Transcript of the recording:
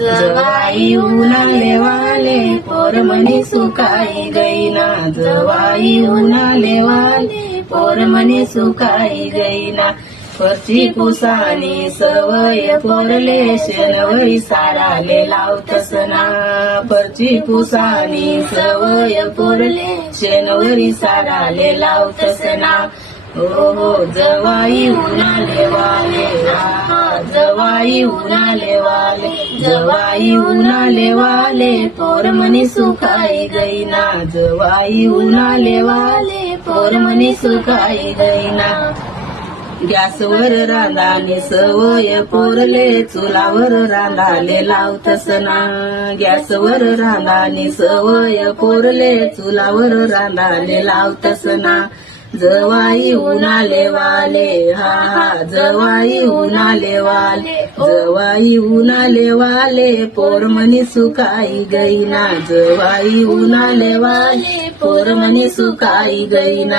जवाई उन्हाले वाले पोर म्हणे सुकाई गईना. जवाई उन्हाले वाले पोर म्हणे सुकाई गईना. परची पुसानी सवय पोरले शनवरी साराले लावतस ना. परची पुसानी सवय पोरले शनवरी साराले लावतस ना. हो जवाई उन्हाले वाले जवाई उन्हाले वाले जवाई उन्हाले वाले पोर म्हणे सुकाई गईना. जवाई उन्हाले वाले पोर म्हणे सुकाई गईना. गॅसवर रांधानी सवय पोरले चुलावर रांधाले लावतस ना. गॅसवर रांधानी सवय पोरले चुलावर रांधाले लावतस ना. जवाई उन्हाले वाले जवाई उन्हाले वाले जवाई उन्हाले वाले पोर म्हणे सुकाई गईना. जवाई उन्हाले वाले पोर म्हणे सुकाई गईना.